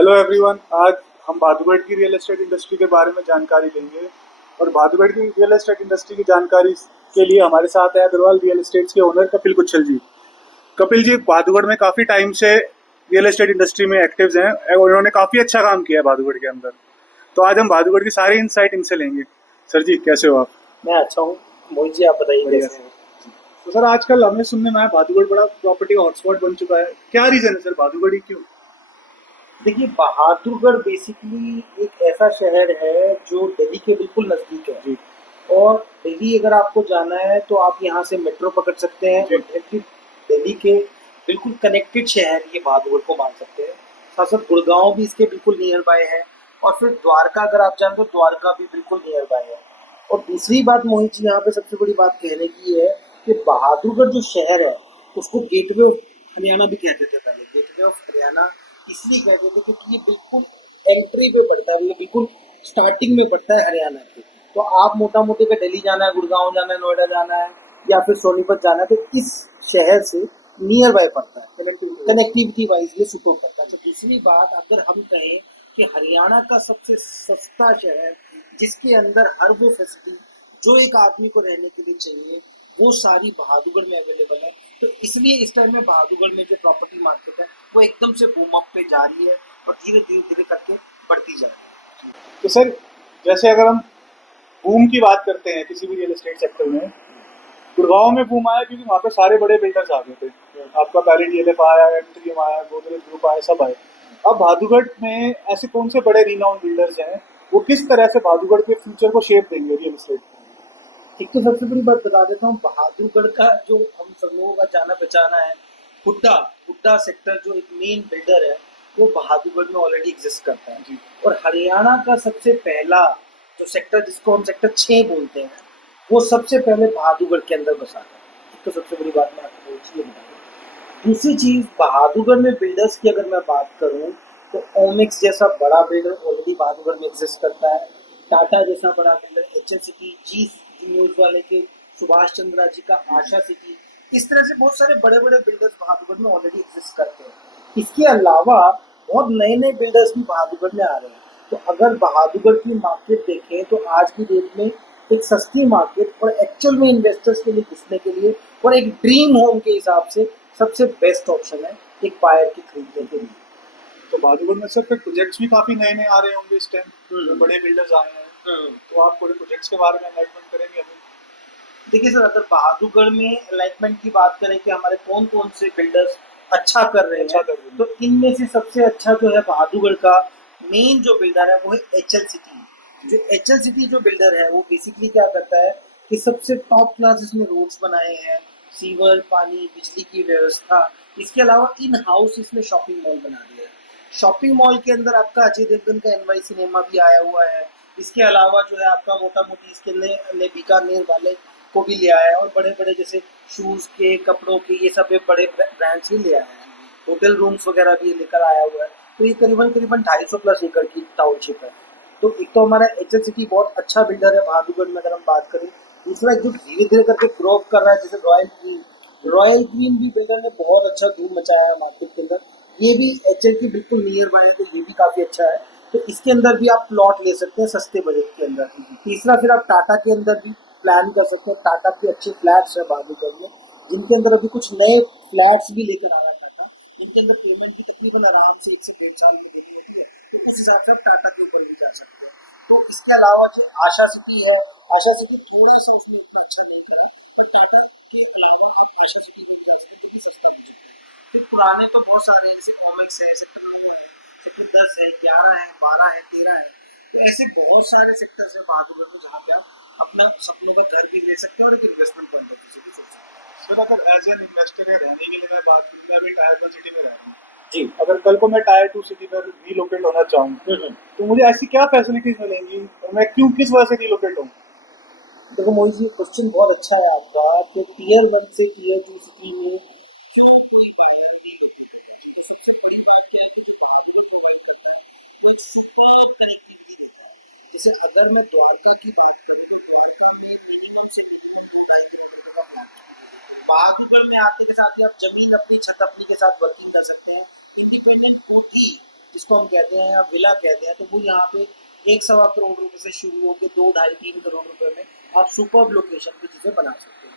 Hello everyone. आज हम भादुगढ़ की रियल एस्टेट इंडस्ट्री के बारे में जानकारी लेंगे। और भादुगढ़ की रियल एस्टेट इंडस्ट्री की जानकारी के लिए हमारे साथ है अग्रवाल रियल एस्टेट्स के ओनर कपिल कुच्छल जी। कपिल जी भादुगढ़ में काफ़ी टाइम से रियल एस्टेट इंडस्ट्री में एक्टिव हैं और उन्होंने काफ़ी अच्छा काम किया है भादुगढ़ के अंदर। तो आज हम भादुगढ़ की सारी इंसाइट इनसे लेंगे। सर जी कैसे हो आप? मैं अच्छा हूँ। मोहित जी, आप बताइए बढ़िया कैसे सर। हैं? तो सर आजकल हमें सुनने में आया भादुगढ़ बड़ा प्रॉपर्टी हॉटस्पॉट बन चुका है। क्या रीज़न है सर, भादुगढ़ ही क्यों? देखिए, बहादुरगढ़ बेसिकली एक ऐसा शहर है जो दिल्ली के बिल्कुल नज़दीक है। जी और दिल्ली अगर आपको जाना है तो आप यहाँ से मेट्रो पकड़ सकते हैं जी। और डायरेक्टली दिल्ली के बिल्कुल कनेक्टेड शहर ये बहादुरगढ़ को मान सकते हैं। साथ साथ गुड़गांव भी इसके बिल्कुल नियर बाय है। और फिर द्वारका अगर आप जानते हो, द्वारका भी बिल्कुल नियर बाय है। और दूसरी बात मोहित जी, यहाँ पे सबसे बड़ी बात कहने की है कि बहादुरगढ़ जो शहर है उसको गेटवे ऑफ हरियाणा भी कहते थे पहले। गेटवे ऑफ हरियाणा इसलिए कहते थे क्योंकि ये बिल्कुल एंट्री पे पड़ता है, ये बिल्कुल स्टार्टिंग में पड़ता है हरियाणा के। तो आप मोटा मोटी का दिल्ली जाना है, गुड़गांव जाना है, नोएडा जाना है या फिर सोनीपत जाना है तो इस शहर से नियर बाय पड़ता है। कनेक्टिविटी वाइज ये सुपर पड़ता है। तो दूसरी बात, अगर हम कहें कि हरियाणा का सबसे सस्ता शहर जिसके अंदर हर वो फैसिलिटी जो एक आदमी को रहने के लिए चाहिए वो सारी बहादुरगढ़ में अवेलेबल है। तो इसलिए इस टाइम में बहादुरगढ़ में जो प्रॉपर्टी मार्केट है वो एकदम से बूम अप पे जा रही है और धीरे धीरे धीरे करके बढ़ती जा रही है। तो सर जैसे अगर हम बूम की बात करते हैं किसी भी रियल एस्टेट सेक्टर में, गुड़गांव में बूम आया क्योंकि वहाँ पे सारे बड़े बिल्डर्स आ गए थे। आपका पहले डीएलएफ आया, एम3 आया, गोदरेज ग्रुप आया, सब आए। अब भादुगढ़ में ऐसे कौन से बड़े रिनाउंड बिल्डर्स हैं, वो किस तरह से भादुगढ़ के फ्यूचर को शेप देंगे रियल एस्टेट? एक तो सबसे बड़ी बात बता देता हूँ, बहादुरगढ़ का जो हम सब लोगों का जाना पहचाना है, हुड्डा हुड्डा सेक्टर जो एक मेन बिल्डर है वो बहादुरगढ़ में ऑलरेडी एग्जिस्ट करता है। जी। और हरियाणा का सबसे पहला जो सेक्टर जिसको हम सेक्टर 6 बोलते हैं वो सबसे पहले बहादुरगढ़ के अंदर बसा था। एक तो सबसे बड़ी बात मैं आपको बोलती हूँ। दूसरी चीज, बहादुरगढ़ में बिल्डर्स की अगर मैं बात करूं तो ओमिक्स जैसा बड़ा बिल्डर ऑलरेडी बहादुरगढ़ में एग्जिस्ट करता है। टाटा जैसा बड़ा बिल्डर, एच एल सिटी, जी न्यूज वाले के सुभाष चंद्रा जी का आशा सिटी, इस तरह से बहुत सारे बड़े बड़े बिल्डर्स बहादुरगढ़ में ऑलरेडी एग्जिस्ट करते हैं। इसके अलावा बहुत नए नए बिल्डर्स भी बहादुरगढ़ में आ रहे हैं। तो अगर बहादुरगढ़ की मार्केट देखें तो आज की डेट में एक सस्ती मार्केट और एक्चुअल में इन्वेस्टर्स के लिए घुसने के लिए और एक ड्रीम होम के हिसाब से सबसे बेस्ट ऑप्शन है एक बायर की खरीदने के लिए। तो भादुगढ़ में सर फिर प्रोजेक्ट्स भी काफ़ी नए नए आ रहे होंगे इस टाइम, जो हम्म। बड़े बिल्डर्स आए हैं। हम्म। तो आप थोड़े प्रोजेक्ट्स के बारे में एनलाइटमेंट करेंगे हमें? देखिए सर, अगर बहादुरगढ़ में अलाइनमेंट की बात करें कि हमारे कौन कौन से बिल्डर्स अच्छा कर रहे अच्छा हैं कर रहे तो इनमें से सबसे अच्छा जो है बहादुरगढ़ का मेन जो बिल्डर है वो है एच एल सिटी। जो एच एल सिटी जो बिल्डर है वो बेसिकली क्या करता है कि सबसे टॉप क्लास इसमें रोड्स बनाए हैं, सीवर, पानी, बिजली की व्यवस्था। इसके अलावा इन हाउस इसने शॉपिंग मॉल बना दिया है। शॉपिंग मॉल के अंदर आपका अजय देवगन का एनवाई सिनेमा भी आया हुआ है। इसके अलावा जो है आपका मोटा मोटी इसके लिए बीकानेर वाले को भी ले आया है और बड़े बड़े जैसे शूज के, कपड़ों के, ये सब बड़े ब्रांड्स भी ले आया है। होटल रूम्स वगैरह भी लेकर आया हुआ है। तो ये करीबन करीबन 250 प्लस एकड़ की टाउनशिप है। तो एक तो हमारा एच एल सिटी बहुत अच्छा बिल्डर है बहादुरगढ़ में अगर हम बात करें। दूसरा जो धीरे धीरे करके ग्रो कर रहा है जैसे रॉयल ग्रीन भी बिल्डर ने बहुत अच्छा धूम मचाया है मार्केट के अंदर। ये भी एच एल की बिल्कुल नियर बाय है तो ये भी काफी अच्छा है। तो इसके अंदर भी आप प्लॉट ले सकते हैं सस्ते बजट के अंदर। तीसरा फिर आप टाटा के अंदर भी प्लान कर सकते हैं। टाटा के अच्छे फ्लैट्स है बहादुरगढ़ में जिनके अंदर अभी कुछ नए फ्लैट्स भी लेकर आ रहा है टाटा, जिनके अंदर पेमेंट भी तकरीबन आराम से 1 से 1.5 साल में देनी होती है। तो उस हिसाब से आप टाटा के ऊपर भी जा सकते हैं। तो इसके अलावा जो आशा सिटी है, आशा सिटी थोड़ा सा उसमें इतना अच्छा नहीं करा, और टाटा के अलावा आप आशा सिटी भी जा सकते हैं क्योंकि सस्ता बजट है। फिर पुराने तो बहुत सारे हैं जैसे कॉमिक्स है, सेक्टर 10 है, 11 है, 12 है, 13 है। तो ऐसे बहुत सारे सेक्टर्स है बहादुरगढ़ में जहाँ पे आप अपना सपनों का घर भी ले सकते हैं और एक इन्वेस्टमेंट पॉइंट ऑफ व्यू से भी सोच सकते हैं। सर अगर एज एन इन्वेस्टर या रहने के लिए मैं बात करूँ, मैं अभी टायर 1 सिटी में रह रहा हूँ। जी। अगर कल को मैं टायर 2 सिटी में रीलोकेट होना चाहूँ, हम्म। तो मुझे ऐसी क्या फैसिलिटीज मिलेंगी और मैं क्यों किस वजह से रीलोकेट हूँ? देखो मोहित जी, क्वेश्चन बहुत अच्छा है आपका। तो टीयर 1 से टीयर 2 सिटी में जैसे अगर मैं द्वारका की बात करूँ, बहादुरगढ़ में आते के साथ ही आप जमीन अपनी, छत अपनी के साथ वर्किंग कर सकते हैं। इंडिपेंडेंट कोठी, जिसको जिसको हम कहते हैं या विला कहते हैं, तो वो यहाँ पे 1-1.25 करोड़ रुपए से शुरू होकर 2-2.5-3 करोड़ रुपए में आप सुपर लोकेशन पे चीजें बना सकते हैं।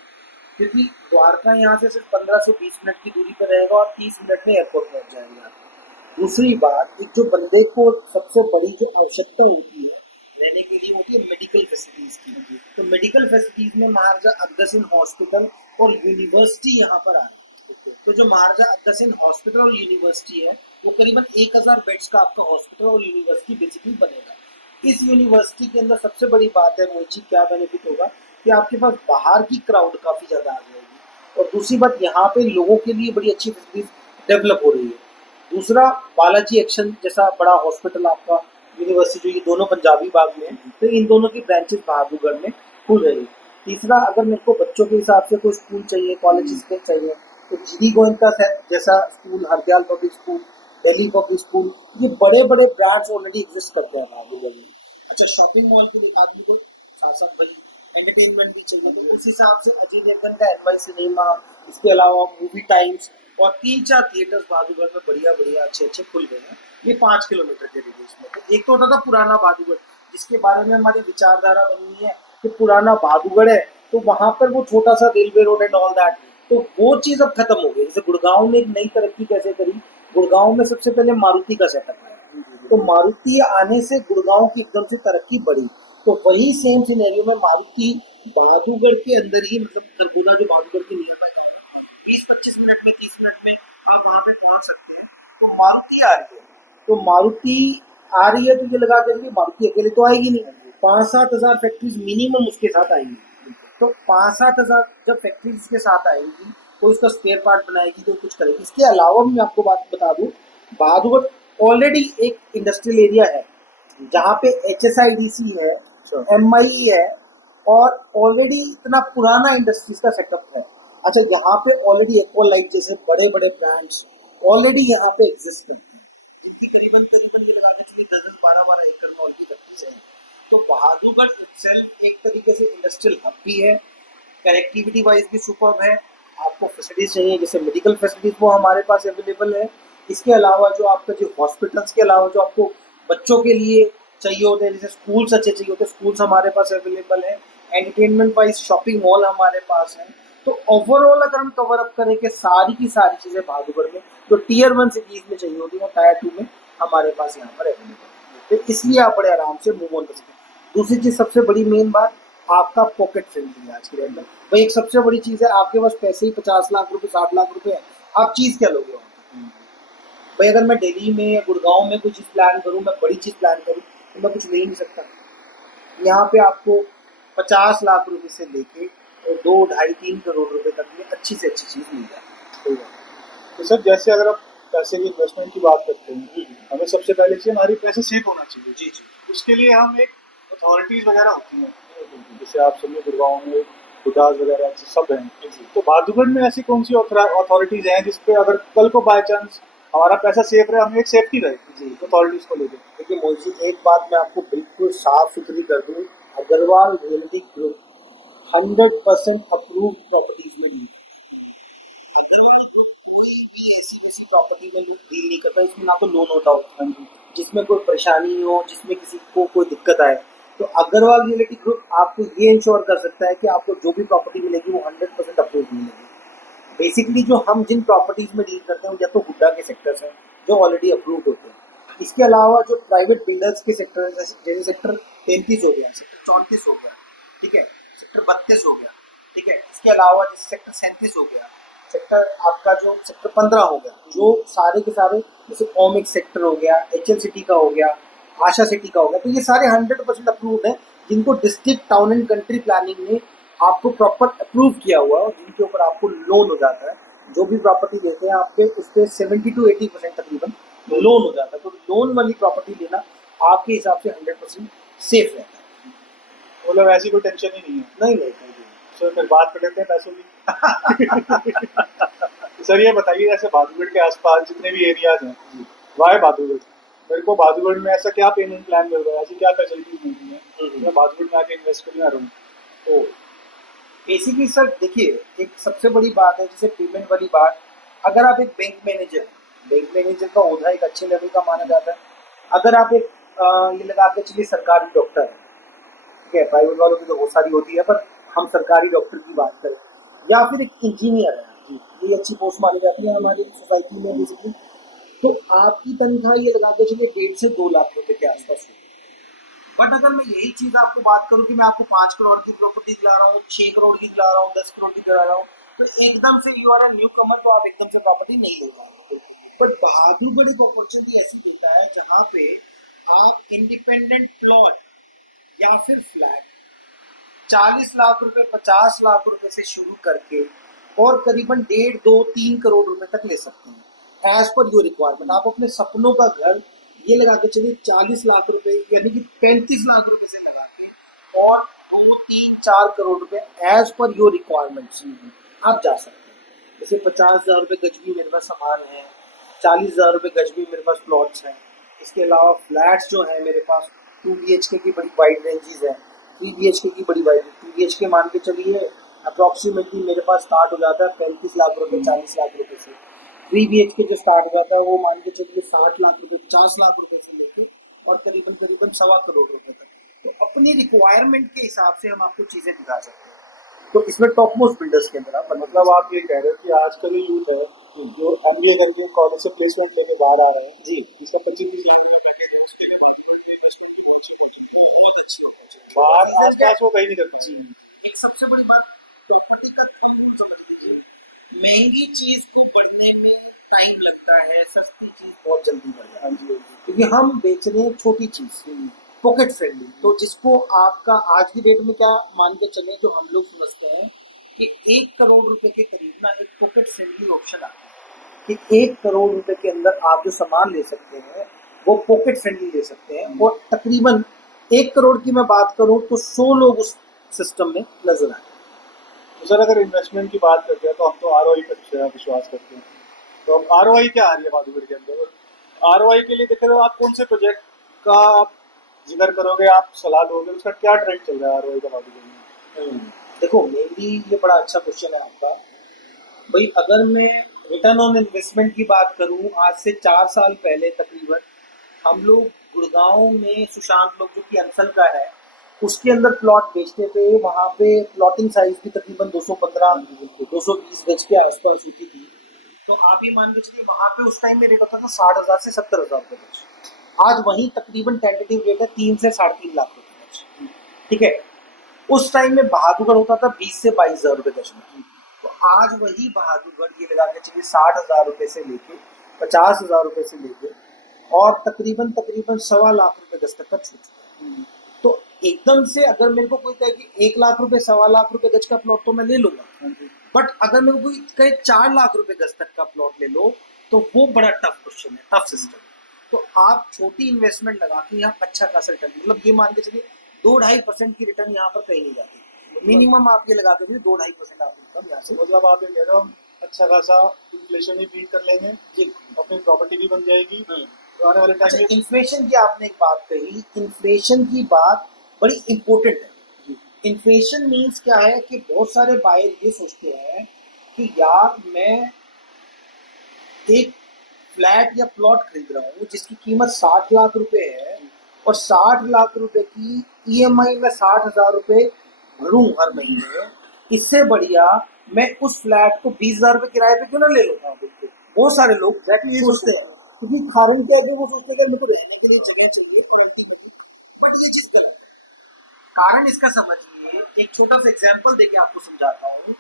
क्योंकि द्वारका यहाँ से सिर्फ 15 से 20 मिनट की दूरी पर रहेगा और 30 मिनट में एयरपोर्ट पहुंच जाएंगे आप। दूसरी बात, एक जो बंदे को सबसे बड़ी जो आवश्यकता होती है रहने के लिए, होती है मेडिकल फैसिलिटीज की। तो मेडिकल फैसिलिटीज में महाराजा अग्रसेन हॉस्पिटल और यूनिवर्सिटी यहाँ पर आ रही है। तो जो महाराजा अग्रसेन हॉस्पिटल और यूनिवर्सिटी है, वो करीबन 1000 बेड्स का आपका हॉस्पिटल और यूनिवर्सिटी बेसिकली बनेगा। इस यूनिवर्सिटी के अंदर सबसे बड़ी बात है मोहित जी, क्या बेनिफिट होगा कि आपके पास बाहर की क्राउड काफी ज्यादा आ जाएगी, और दूसरी बात यहाँ पे लोगों के लिए बड़ी अच्छी फैसिलिटीज डेवलप हो रही है। दूसरा, बालाजी एक्शन जैसा बड़ा हॉस्पिटल आपका यूनिवर्सिटी, जो ये दोनों पंजाबी बाग में है, तो इन दोनों की ब्रांचेस बहादुरगढ़ में खुल रही है। तीसरा, अगर मेरे को बच्चों के हिसाब से कोई स्कूल चाहिए, कॉलेजेस के चाहिए, तो जीडी गोयनका जैसा school, Hardayal public school, Delhi public school, ये बड़े बड़े ब्रांड्स ऑलरेडी एग्जिस्ट करते हैं बहादुरगढ़ में। अच्छा, शॉपिंग मॉल के लिए आदमी को साथ साथ भाई एंटरटेनमेंट भी चाहिए, तो उस हिसाब से अजय देवगन का एनवाई सिनेमा, इसके अलावा मूवी टाइम्स और 3-4 थिएटर्स बहादुरगढ़ में बढ़िया बढ़िया अच्छे अच्छे खुल गए हैं, ये 5 किलोमीटर के रेडियस में। तो एक तो होता था पुराना बहादुरगढ़, जिसके बारे में हमारी विचारधारा बनी है कि पुराना बहादुरगढ़ है, तो वहां पर वो छोटा सा railway road and all that, तो वो चीज अब खत्म हो गई। जैसे गुड़गांव ने एक नई तरक्की कैसे करी, गुड़गांव में सबसे पहले मारुति का सेटअप आया, तो मारुति आने से गुड़गांव की एकदम से तरक्की बढ़ी। तो वही सेम सिनेरियो में मारुति बहादुरगढ़ के अंदर ही, मतलब खरगोदा जो बहादुरगढ़ के नियर बाय 20-25 मिनट में, 30 मिनट में आप वहां पे पहुंच सकते हैं। तो मारुति आ रही है, तो मारुति आ रही है, तो ये लगा के मारुति अकेले तो आएगी नहीं, 5-7 हजार फैक्ट्रीज मिनिमम उसके साथ आएंगी। तो 5-7 हजार जब फैक्ट्रीज उसके साथ आएंगी, तो उसका स्पेयर पार्ट बनाएगी, तो कुछ करेगी। इसके अलावा मैं आपको बात बता दूं, बहादुरगढ़ ऑलरेडी एक इंडस्ट्रियल एरिया है जहाँ पे HSIDC है, MIE है, और ऑलरेडी इतना पुराना इंडस्ट्रीज का सेटअप है। अच्छा, यहाँ पे ऑलरेडी एक्वालाइट जैसे बड़े बड़े ब्रांड्स ऑलरेडी यहाँ पे एग्जिस्ट करते हैं, जिनकी करीबन करीबन ये लगा के चलिए 10-12 एकड़ मॉल की फैक्ट्रीज है। तो बहादुरगढ़ इटसेल्फ एक तरीके से इंडस्ट्रियल हब भी है, कनेक्टिविटी वाइज भी सुपर्ब है। आपको फैसिलिटीज चाहिए जैसे मेडिकल फैसिलिटीज, वो हमारे पास अवेलेबल है। इसके अलावा जो आपका जो हॉस्पिटल्स के अलावा जो आपको बच्चों के लिए चाहिए होते हैं, जैसे स्कूल्स अच्छे चाहिए होते हैं, स्कूल्स हमारे पास अवेलेबल है। एंटरटेनमेंट वाइज शॉपिंग मॉल हमारे पास है। तो ओवरऑल अगर हम कवर अप करें कि सारी की सारी चीजें बहादुरगढ़ में जो टियर 1 सिटीज में चाहिए होती है, टायर 2 में हमारे पास यहाँ पर अवेलेबल है, तो इसलिए आप बड़े आराम से मूव ऑन कर सकते हैं। दूसरी चीज, सबसे बड़ी मेन बात, आपका पॉकेट फ्रेंडली है आज के डेट में। भाई एक सबसे बड़ी चीज है, आपके पास पैसे ही 50 लाख रुपए 60 लाख रुपए है, आप चीज क्या लोगे? भाई अगर मैं दिल्ली में या गुड़गांव में कोई चीज प्लान करूं, मैं बड़ी चीज प्लान करूं, तो मैं कुछ ले ही नहीं सकता। यहाँ पे आपको 50 लाख रुपए से लेके और 2-2.5-3 करोड़ रुपए तक में अच्छी से अच्छी चीज मिल जाती है। तो सर, जैसे अगर आप पैसे की इन्वेस्टमेंट की बात करते हैं, हमें सबसे पहले से हमारी पैसे सेफ होना चाहिए। जी जी, उसके लिए हम एक अथॉरिटीज वगैरह होती हैं, जैसे आप समझे गुड़गांव में हुडास वगैरह सब हैं, तो बहादुरगढ़ में ऐसी कौन सी अथॉरिटीज हैं जिसपे अगर कल को बाय चांस हमारा पैसा सेफ रहे, हमें एक सेफ्टी रहे जी अथॉरिटीज को लेकर? देखिए मोहित जी, एक बात मैं आपको बिल्कुल साफ सुथरी कर दूं, Agarwal realty group 100% approved properties में डील। अग्रवाल ग्रुप कोई भी ऐसी वैसी प्रॉपर्टी में डील नहीं करता। इसमें ना तो लोन होता हो जिसमें कोई परेशानी हो, जिसमें किसी को कोई दिक्कत आए, तो अग्रवाल रियल्टी ग्रुप आपको ये इंश्योर कर सकता है कि आपको जो भी प्रॉपर्टी मिलेगी वो 100% अप्रूव मिलेगी। बेसिकली जो हम जिन प्रॉपर्टीज में डील करते हैं, या तो हुड्डा के सेक्टर्स हैं जो ऑलरेडी अप्रूव्ड होते हैं। इसके अलावा जो प्राइवेट बिल्डर्स के सेक्टर, जैसे सेक्टर 33 हो गया, सेक्टर 34 हो गया, ठीक है, सेक्टर 32 हो गया, ठीक है, इसके अलावा जैसे सेक्टर 37 हो गया, सेक्टर आपका जो सेक्टर 15 हो गया, जो सारे के सारे, जैसे कॉमिक सेक्टर हो गया, HL सिटी का हो गया, आशा सिटी का हो गया, तो ये सारे 100% अप्रूव्ड है, जिनको district town and country planning ने आपको प्रॉपर अप्रूव किया हुआ है, और जिनके ऊपर आपको लोन हो जाता है। जो भी प्रॉपर्टी लेते हैं आपके उस पर 70-80% तकरीबन लोन हो जाता है। तो लोन वाली प्रॉपर्टी लेना आपके हिसाब से 100% सेफ रहता है। मतलब ऐसी कोई टेंशन ही नहीं है? नहीं नहीं नहीं। सर फिर बात कर लेते हैं पैसों की। तो सर ये बताइए, ऐसे बहादुरगढ़ के आसपास जितने भी एरियाज हैं, वाई बहादुरगढ़, मेरे को बहादुरगढ़ में ऐसा क्या पेमेंट प्लान मिल रहा है, ऐसी क्या फैसिलिटीज मिलती हैं मैं बहादुरगढ़ में आके इन्वेस्ट करना रहूँ? तो बेसिकली सर देखिए, एक सबसे बड़ी बात है जैसे पेमेंट वाली बात, अगर आप एक बैंक मैनेजर बैंक मैनेजर का ओहदा एक अच्छे लेवल का माना जाता है। अगर आप एक ये लगा के चलिए सरकारी डॉक्टर है, ठीक है, प्राइवेट वालों की तो बहुत सारी होती है, पर हम सरकारी डॉक्टर की बात करें, या फिर एक इंजीनियर है, ये अच्छी पोस्ट मानी जाती है हमारी सोसाइटी में बेसिकली। तो आपकी तनख्वाह ये लगा के चलिए 1.5 से 2 लाख रुपए के आसपास है। बट अगर मैं यही चीज आपको बात करूं कि मैं आपको 5 करोड़ की प्रॉपर्टी दिला रहा हूँ, 6 करोड़ की दिला रहा हूँ, 10 करोड़ की दिला रहा हूँ, तो एकदम से यू आर अ न्यू कमर, तो आप एकदम से प्रॉपर्टी नहीं ले पाएंगे। बट बहादुरगढ़ एक अपॉर्चुनिटी ऐसी देता है जहाँ पे आप इंडिपेंडेंट प्लॉट या फिर फ्लैट 40 लाख रुपए, 50 लाख रुपए से शुरू करके और करीबन 1.5, 2, 3 करोड़ रुपए तक ले सकते हैं एज पर योर रिक्वायरमेंट। आप अपने सपनों का घर ये लगा के चलिए 40 लाख रुपए यानी कि 35 लाख रुपए से लगा के और 2, 3, 4 करोड़ रुपए एज पर योर रिक्वायरमेंट्स आप जा सकते हैं। जैसे 50,000 रुपए गज भी मेरे पास सामान है, 40,000 रुपए गज भी मेरे पास प्लॉट्स हैं। इसके अलावा फ्लैट्स जो है मेरे पास 2 BHK की बड़ी वाइड रेंजेस है, 3 BHK की बड़ी वाइड, 2 BHK मान के चलिए अप्रॉक्सीमेटली मेरे पास स्टार्ट हो जाता है 35 लाख रुपए, 40 लाख रुपए से। 3 BHK जो स्टार्ट हो जाता है वो मान के चलिए 60 लाख रुपए, 50 लाख रुपए से लेके और करीबन करीबन 1.25 करोड़ रुपए तक। तो अपनी रिक्वायरमेंट के हिसाब से हम आपको चीजें दिखा सकते हैं। तो इसमें टॉप मोस्ट बिल्डर्स के अंदर आप मतलब आप ये कह रहे हो कि आज का जो यूथ है, जो एमबीए करके कॉलेज से प्लेसमेंट लेके बाहर आ रहे हैं जी, जिसका 25-30 लाख रुपए पैकेज है, उसके लिए बाजीपुर में इन्वेस्टमेंट की बहुत सी अपॉर्चुनिटी बहुत अच्छी अपॉर्चुनिटी। बाहर आसपास वो कहीं नहीं करती। जी, एक सबसे बड़ी बात प्रॉपर्टी का कानून समझ लीजिए, महंगी चीज को बढ़ने में टाइम लगता है, सस्ती चीज बहुत जल्दी बढ़ जाती है। हाँ जी, हाँ जी। क्योंकि हम बेच रहे हैं छोटी चीज, पॉकेट फ्रेंडली। तो जिसको आपका आज की डेट में क्या मान के चले, जो हम लोग समझते हैं कि 1 करोड़ रुपए के करीब ना एक पॉकेट फ्रेंडली ऑप्शन आता है कि 1 करोड़ रुपए के अंदर आप जो सामान ले सकते हैं वो पॉकेट फ्रेंडली ले सकते हैं। और तकरीबन 1 करोड़ की मैं बात करूं तो 100 लोग उस सिस्टम में नजर आए। तो सर अगर इन्वेस्टमेंट की बात करते हैं तो हम तो आरओआई पर विश्वास करते हैं। तो अब आरओआई क्या आ रही है बाजीपुर के अंदर? आरओआई के लिए देखो आप कौन से प्रोजेक्ट का आप जिक्र करोगे, आप सलाह दोगे, उसका क्या ट्रेंड चल रहा है आरओआई का बाजीपुर में? देखो मेनली ये बड़ा अच्छा क्वेश्चन है आपका भाई। अगर मैं रिटर्न ऑन इन्वेस्टमेंट की बात करूं, आज से 4 साल पहले तकरीबन हम लोग गुड़गांव में सुशांत लोग जो कि अंसल का है उसके अंदर प्लॉट बेचते थे। वहां पे प्लॉटिंग साइज भी तकरीबन 215 220 गज के आसपास होती थी। तो आप ये मान के चलिए वहां पे उस टाइम में रेट होता था 60,000 से 70,000 रुपए गज। आज वही तकरीबन टेंटेटिव रेट है 3 से 3.5 लाख रुपए गज, ठीक है। उस टाइम में बहादुरगढ़ होता था 20 से 22 हजार रुपए गज में। तो आज वही बहादुरगढ़ ये लगा के चलिए 60,000 रुपए से लेके 50,000 रुपए से लेके और तकरीबन तकरीबन 1.25 लाख रुपए गज तक का छूट चुका है। तो एकदम से अगर मेरे को कोई कहे कि 1 लाख रुपए 1.25 लाख रुपए गज का प्लॉट तो मैं ले लूंगा, बट अगर मेरे को कोई कहे 4 लाख रुपए गज तक का प्लॉट ले लो तो वो बड़ा टफ क्वेश्चन है, टफ सिस्टम। तो आप छोटी इन्वेस्टमेंट लगा के यहाँ अच्छा खासा रिटर्न, मतलब ये मान के चलिए 2-2.5% की रिटर्न यहाँ पर कहीं नहीं जाती। मिनिमम आप ये लगा के चलिए 2-2.5% आप इनकम यहाँ से। मतलब आप ये कह रहे हो हम अच्छा खासा इन्फ्लेशन भी बीट कर लेंगे, जी, अपनी प्रॉपर्टी भी बन जाएगी, तो आने वाले टाइम अच्छा में। इन्फ्लेशन की आपने एक बात कही, इन्फ्लेशन की बात बड़ी इंपॉर्टेंट है। इन्फ्लेशन मीन्स क्या है कि बहुत सारे बायर ये सोचते हैं कि यार मैं एक फ्लैट या प्लॉट खरीद रहा हूँ जिसकी कीमत 60 लाख रुपए है और 60 लाख रुपए की ईएमआई में 60,000 रुपए भरूं हर महीने, इससे बढ़िया मैं उस फ्लैट को 20,000 रुपए किराए पे क्यों ना ले लूं। बिल्कुल, बहुत सारे लोग एग्जैक्टली ये सोचते हैं, क्योंकि कारण क्या है कि वो सोचते हैं कि मेरे को रहने के लिए जगह चाहिए और अल्टीमेटली, बट ये चीज गलत है। कारण इसका समझिए, एक छोटा सा एग्जाम्पल देके आपको समझाता हूँ।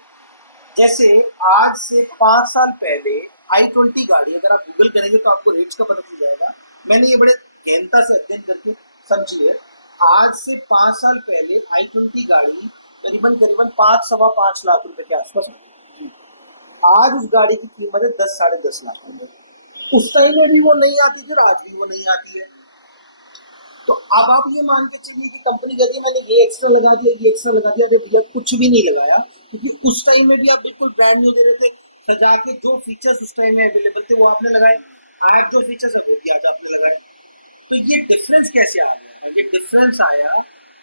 जैसे आज से 5 साल पहले i20 गाड़ी अगर आप गूगल करेंगे तो आपको रेट्स का पता चल जाएगा। मैंने ये बड़े गहनता से अध्ययन करके समझिए, आज से 5 साल पहले i20 गाड़ी करीबन करीबन 5-5.25 लाख रुपए के आसपास थी। आज उस गाड़ी की कीमत है 10-10.5 लाख रुपए। उस टाइम में भी वो नहीं आती थी और आज भी वो नहीं आती है। तो अब आप ये मान के चलिए कि कंपनी कहती है मैंने ये एक्स्ट्रा लगा दिया, ये एक्स्ट्रा लगा दिया। अरे भैया कुछ भी नहीं लगाया, क्योंकि उस टाइम में भी आप बिल्कुल ब्रांड न्यू दे रहे थे, सजा के जो फीचर्स उस टाइम में अवेलेबल थे वो आपने लगाए। आज जो फीचर्स है वो भी आज आपने लगाए। तो ये डिफरेंस कैसे आ गया? ये डिफरेंस आया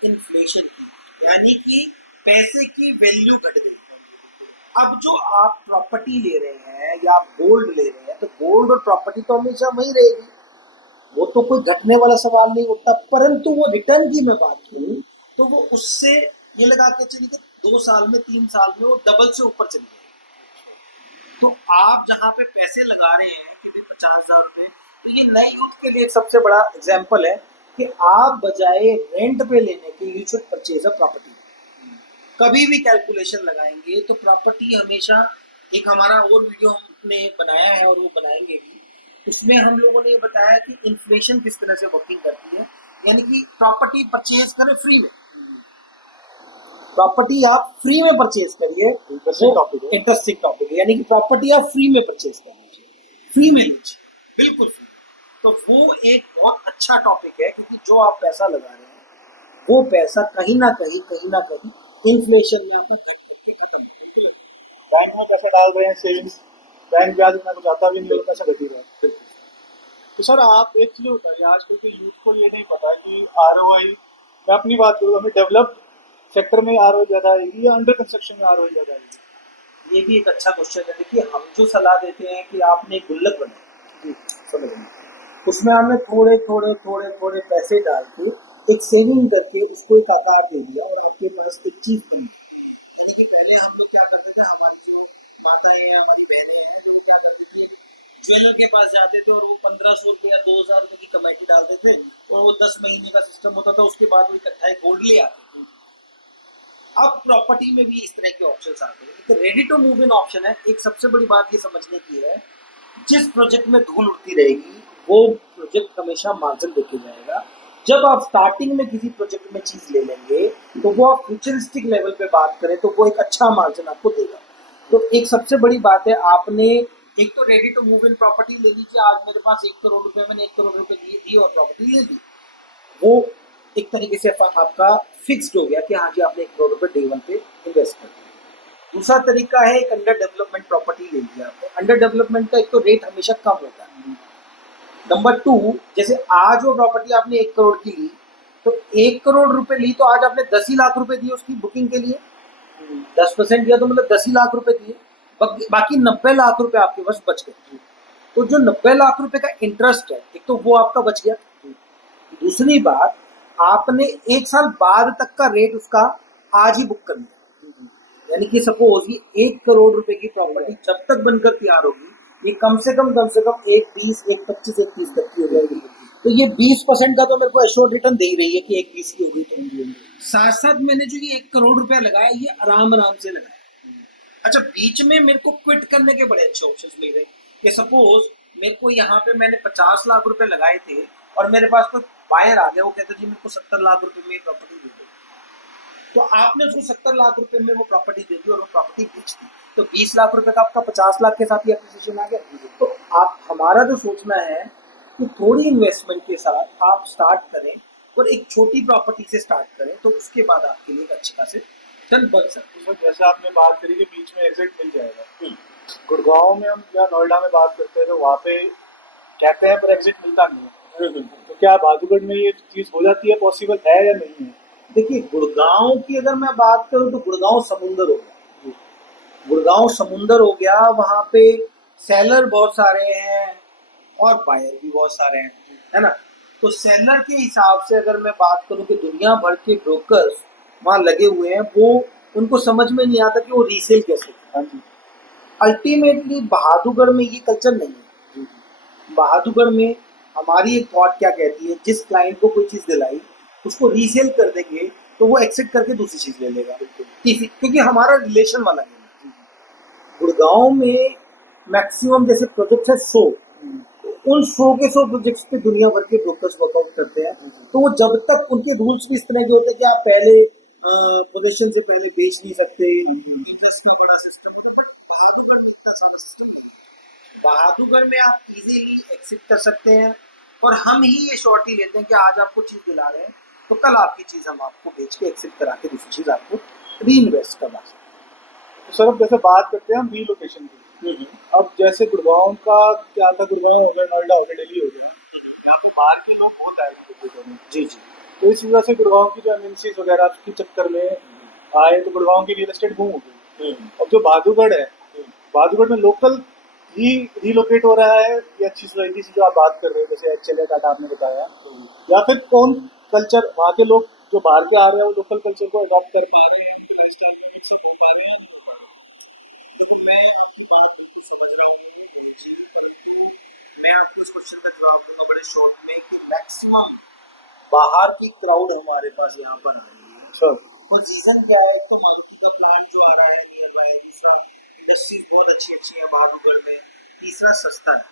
इन्फ्लेशन की, यानी कि पैसे की वैल्यू घट गई। अब जो आप प्रॉपर्टी ले रहे हैं या आप गोल्ड ले रहे हैं, तो गोल्ड और प्रॉपर्टी तो हमेशा वही रहेगी, वो तो कोई घटने वाला सवाल नहीं उठता। परंतु वो रिटर्न की मैं बात करूं, तो वो उससे ये लगा के चलिए कि 2 साल में 3 साल में वो डबल से ऊपर चली जाएगी। तो आप जहाँ पे पैसे लगा रहे हैं कि भी 50,000 रुपए, तो ये नए यूथ के लिए एक सबसे बड़ा एग्जाम्पल है कि आप बजाय रेंट पे लेने के you should purchase a property. कभी भी कैलकुलेशन लगाएंगे तो प्रॉपर्टी हमेशा, एक हमारा और वीडियो हमने बनाया है और वो बनाएंगे भी, उसमें हम लोगों ने ये बताया कि इन्फ्लेशन किस तरह से वर्किंग करती है। यानी कि प्रॉपर्टी परचेज करें फ्री में, प्रॉपर्टी आप फ्री में परचेज करिए, इंटरेस्टिंग टॉपिक है। इंटरेस्टिंग टॉपिक है। यानी कि प्रॉपर्टी आप फ्री में परचेज कर लीजिए, फ्री में लीजिए, बिल्कुल फ्री। तो वो एक बहुत अच्छा टॉपिक है, क्योंकि जो आप पैसा लगा रहे हैं वो पैसा कहीं ना कहीं इन्फ्लेशन में आपका घट करके खत्म हो। बैंक में पैसे डाल रहे हैं, सेविंग्स, बैंक ब्याज इतना कुछ आता भी नहीं है, पैसा घट ही रहा है। तो सर आप एक चीज बताइए, आजकल के यूथ को ये नहीं पता कि आरओआई, मैं अपनी बात करूँ, हमें डेवलप्ड सेक्टर में आरओआई ज्यादा आएगी या अंडर कंस्ट्रक्शन में आरओआई ज्यादा आएगी? ये भी एक अच्छा क्वेश्चन है। देखिए, हम जो सलाह देते हैं कि आपने एक गुल्लक बनाई, जी। समझ लीजिए, उसमें हमने थोड़े पैसे डाल के एक सेविंग करके उसको एक आकार दे दिया और आपके पास एक चीज बन गई। यानी कि पहले हम लोग क्या करते थे, हमारी जो माताएं हैं, हमारी बहनें हैं, जो क्या करती थी, ज्वेलर के पास जाते थे और वो 1500 रुपये या 2000 रुपये की कमेटी डालते थे, और वो 10 महीने का सिस्टम होता था, उसके बाद वो इकट्ठा एक गोल्ड ले आते थे। अब प्रॉपर्टी में भी इस तरह के ऑप्शन आ गए, एक ready to move in option है। एक सबसे बड़ी बात ये समझने की है, जिस प्रोजेक्ट में धूल उड़ती रहेगी वो प्रोजेक्ट हमेशा मार्जिन देके जाएगा। जब आप स्टार्टिंग में किसी प्रोजेक्ट में चीज ले लेंगे, तो वो आप फ्यूचरिस्टिक लेवल पे बात करें तो वो एक अच्छा मार्जिन आपको देगा। तो एक सबसे बड़ी बात है, आपने एक तो ready to move in property ले लीजिए। आज मेरे पास 1 करोड़ रुपए, मैंने 1 करोड़ रुपए दिए और प्रॉपर्टी ले ली, वो एक तरीके से आपका फिक्स्ड हो गया कि हाँ जी, आपने 1 करोड़ रुपए डे वन पे इन्वेस्ट कर दिया। दूसरा तरीका है, एक अंडर डेवलपमेंट प्रॉपर्टी ले लिया आपने। अंडर डेवलपमेंट का एक तो रेट हमेशा कम होता है। नंबर टू, जैसे आज वो प्रॉपर्टी आपने 1 करोड़ की ली, तो 1 करोड़ रुपए ली तो आज आपने 10 ही लाख रुपए दिए उसकी बुकिंग के लिए, 10% दिया तो मतलब 10 ही लाख रुपए दिए। बाकी 90 लाख रुपए आपके पास बच गए। तो जो 90 लाख रुपए का इंटरेस्ट है, एक तो वो आपका बच गया। दूसरी बात, आपने 1 साल बाद तक का रेट उसका आज ही बुक कर लिया। यानी कि सपोज ये 1 करोड़ रुपए की प्रॉपर्टी जब तक बनकर तैयार होगी, ये कम से कम एक 20, एक 25, एक 30 तक की हो जाएगी। तो ये 20% का तो मेरे को एश्योर्ड रिटर्न दे ही रही है कि एक 20 की होगी। तो साथ साथ मैंने जो ये 1 करोड़ रुपया लगाया, ये आराम आराम से लगाया। अच्छा, बीच में मेरे को क्विट करने के बड़े अच्छे ऑप्शंस मिल गए कि सपोज मेरे को यहाँ पे मैंने 50 लाख रुपए लगाए थे और मेरे पास कोई बायर आ गया, वो कहता जी मेरे को 70 लाख रुपए में प्रॉपर्टी दे दो, तो आपने उसको 70 लाख रुपए में वो प्रॉपर्टी दे दी और वो प्रॉपर्टी बेच दी, तो 20 लाख रुपए का आपका 50 लाख के साथ ही एप्रिसिएशन आ गया। तो आप, हमारा जो सोचना है कि थोड़ी इन्वेस्टमेंट के साथ आप स्टार्ट करें और एक छोटी प्रॉपर्टी से स्टार्ट करें, तो उसके बाद आपके लिए एक अच्छे खासे टन बन सकते तो सर जैसे आपने बात करी कि बीच में एग्जिट मिल जाएगा, गुड़गांव में हम या नोएडा में बात करते हैं तो वहाँ पे कहते हैं पर एग्जिट मिलता नहीं है। तो क्या भादुगढ़ में ये चीज हो जाती है, पॉसिबल है या नहीं है? देखिए, गुड़गांव की अगर मैं बात करूं तो गुड़गांव समुंदर हो गया। गुड़गांव समुंदर हो गया, वहां पे सेलर बहुत सारे हैं और बायर भी बहुत सारे हैं, है ना। तो सेलर के हिसाब से अगर मैं बात करूं कि दुनिया भर के ब्रोकर्स वहां लगे हुए हैं, वो उनको समझ में नहीं आता कि वो रीसेल कैसे। हाँ जी। अल्टीमेटली बहादुरगढ़ में ये कल्चर नहीं है। बहादुरगढ़ में हमारी एक थॉट क्या कहती है, जिस क्लाइंट को कोई चीज दिलाई उसको रीसेल कर देंगे तो वो एक्सेप्ट करके दूसरी चीज ले लेगा, क्योंकि हमारा रिलेशन वाला है। गुड़गांव में मैक्सिमम जैसे प्रोजेक्ट है 100, उन 100 के 100 प्रोजेक्ट्स पे दुनिया भर के ब्रोकर्स वर्कआउट करते हैं। तो वो जब तक, उनके रूल्स भी इस तरह के होते हैं कि आप पहले पोजीशन से पहले बेच नहीं सकते, इंटरेस्ट में बड़ा सिस्टम है। बहादुरगढ़ में इतना सारा सिस्टम, बहादुरगढ़ में आप इजीली एक्सिट कर सकते हैं और हम ही ये श्योरिटी लेते हैं कि आज आपको चीज दिला रहे हैं तो कल आपकी चीज हम आपको बेच के एक्सिट करा के दूसरी चीज आपको री इन्वेस्ट करवा सकते तो सर अब जैसे बात करते हैं हम रीलोकेशन की, अब जैसे गुड़गांव का क्या था, गुड़गांव हो गया, नोएडा हो गया, दिल्ली हो गई, यहाँ पे बाहर के लोग बहुत आए थे गुड़गांव में। हैं। जी जी। तो इस वजह से गुड़गांव की जो एमएनसीज वगैरह के चक्कर में आए तो गुड़गांव की रियल एस्टेट बूम हो गई। अब जो बादूगढ़ है, बादूगढ़ में लोकल ही रिलोकेट हो रहा है, ये अच्छी सोसाइटी से जो आप बात कर रहे हो, जैसे एक्चुअली टाटा आपने बताया, या फिर कौन कल्चर वहाँ के लोग जो बाहर के आ रहे हैं वो लोकल कल्चर को अडॉप्ट कर पा रहे हैं, उनके लाइफस्टाइल में मिक्सअप हो पा रहे हैं या नहीं हो पा रहे देखो मैं आपकी बात बिल्कुल समझ रहा हूँ जी, परंतु मैं आपको इस क्वेश्चन का जवाब दूंगा बड़े शॉर्ट में कि मैक्सिमम बाहर की क्राउड हमारे पास यहाँ पर आ रही है हैं सर? और रीजन क्या है, तो मारुति का प्लांट जो आ रहा है नियर बाय, दूसरा इंडस्ट्रीज बहुत अच्छी अच्छी है बहादुरगढ़ में, तीसरा सस्ता है।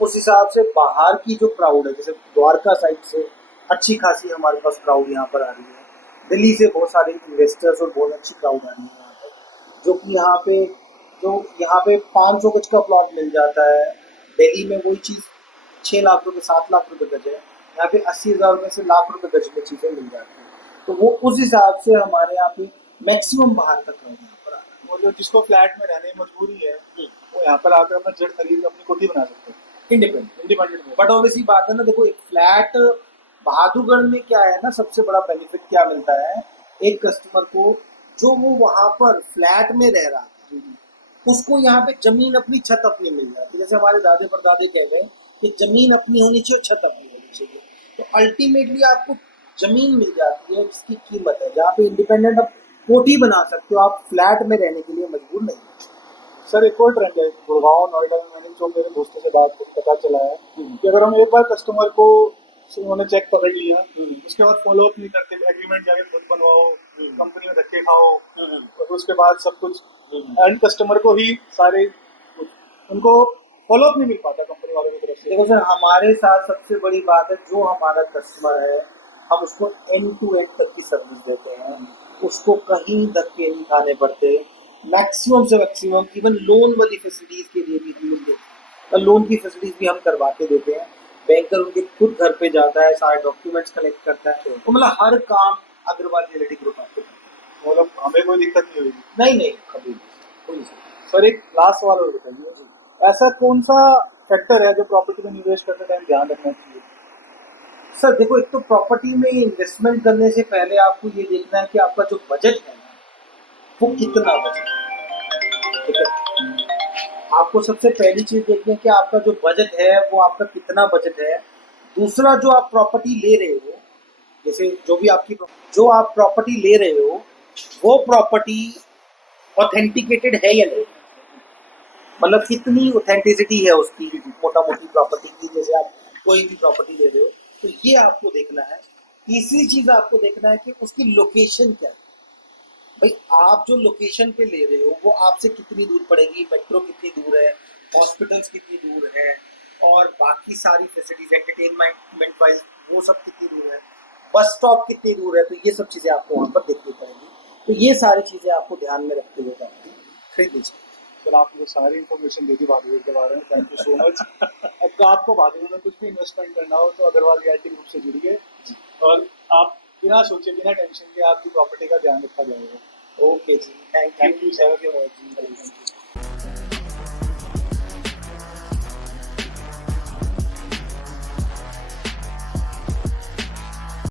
उस हिसाब से बाहर की जो क्राउड है, जैसे द्वारका साइड से अच्छी खासी हमारे पास क्राउड यहाँ पर आ रही है, दिल्ली से बहुत सारे इन्वेस्टर्स और बहुत अच्छी क्राउड आ रही है यहाँ पर, जो यहाँ पे 500 गज का प्लॉट मिल जाता है, दिल्ली में वही चीज़ 6 लाख रुपए 7 लाख रुपए गज है, यहाँ पे 80,000 रुपए से लाख रुपए गज में चीज़ें मिल जाती हैं। तो वो उस हिसाब से हमारे यहाँ पे मैक्सिमम बाहर का क्राउड यहाँ पर आ रहा है। और जो जिसको फ्लैट में रहने की मजबूरी है, वो यहाँ पर आकर अपना जड़ खरीद अपनी कोठी बना सकते हैं इंडिपेंडेंट में। बट ऑब्वियसली बात है ना, देखो एक फ्लैट बहादुरगढ़ में क्या है ना, सबसे बड़ा बेनिफिट क्या मिलता है एक कस्टमर को, जो वो वहां पर फ्लैट में रह रहा था उसको यहाँ पे जमीन अपनी छत अपनी मिल जाती है। जैसे हमारे दादे परदादे कह गए कि जमीन अपनी होनी चाहिए, छत अपनी होनी चाहिए, तो अल्टीमेटली आपको जमीन मिल जाती है जिसकी कीमत है, जहाँ पे इंडिपेंडेंट आप कोठी बना सकते हो, आप फ्लैट में रहने के लिए मजबूर नहीं। सर एक और ट्रेंड है गुड़गांव नोएडा में, मैंने जो मेरे दोस्तों से बात पता चला है कि अगर हम एक बार कस्टमर को उन्होंने चेक पकड़ लिया, उसके बाद फॉलो अप नहीं करते, एग्रीमेंट जाके खुद बनवाओ, कंपनी में धक्के खाओ, और उसके बाद सब कुछ एंड कस्टमर को ही सारे उनको फॉलो अप नहीं मिल पाता कंपनी वालों की तरफ से। देखो सर, हमारे साथ सबसे बड़ी बात है, जो हमारा कस्टमर है हम उसको एंड टू एंड तक की सर्विस देते हैं, उसको कहीं धक्के नहीं खाने पड़ते, मैक्सिमम से मैक्सिमम इवन लोन वाली फैसिलिटीज के लिए भी हम लोग देते हैं, लोन की फैसिलिटीज भी हम करवा के देते हैं, बैंकर उनके खुद घर पे जाता है, सारे डॉक्यूमेंट्स कलेक्ट करता है, तो मतलब हर काम अग्रवाल रियलिटी ग्रुप आपको मतलब हमें कोई दिक्कत नहीं होगी। नहीं कभी नहीं। सर एक लास्ट सवाल और बताइए, ऐसा कौन सा फैक्टर है जो प्रॉपर्टी में निवेश करते टाइम ध्यान रखना चाहिए? सर देखो, एक तो प्रॉपर्टी में इन्वेस्टमेंट करने से पहले आपको ये देखना है कि आपका जो बजट है वो कितना बजट है, ठीक है। आपको सबसे पहली चीज देखनी है कि आपका जो बजट है वो आपका कितना बजट है। दूसरा, जो आप प्रॉपर्टी ले रहे हो, जैसे जो आप प्रॉपर्टी ले रहे हो वो प्रॉपर्टी ऑथेंटिकेटेड है या नहीं, मतलब कितनी ऑथेंटिसिटी है उसकी, मोटा मोटी प्रॉपर्टी की, जैसे आप कोई भी प्रॉपर्टी ले रहे हो तो ये आपको देखना है। तीसरी चीज आपको देखना है कि उसकी लोकेशन क्या है, भाई आप जो लोकेशन पे ले रहे हो वो आपसे कितनी दूर पड़ेगी, मेट्रो कितनी दूर है, हॉस्पिटल्स कितनी दूर है, और बाकी सारी फैसिलिटीज एंटरटेनमेंट वाइज वो सब कितनी दूर है, बस स्टॉप कितनी दूर है, तो ये सब चीजें आपको वहाँ पर देखनी पड़ेगी। तो ये सारी चीजें आपको ध्यान में रखते हुए प्रॉपर्टी खरीदनी चाहिए। सर आपने सारी इन्फॉर्मेशन दे दी बादूगढ़ के बारे में, थैंक यू सो मच। अब तो आपको बादूगढ़ में कुछ भी इन्वेस्टमेंट करना हो तो अग्रवाल रियल्टी ग्रुप से जुड़िए, और आप बिना सोचे बिना टेंशन के आपकी प्रॉपर्टी का ध्यान रखा जाएगा। Okay ji, thank you thank you sir. Thank you.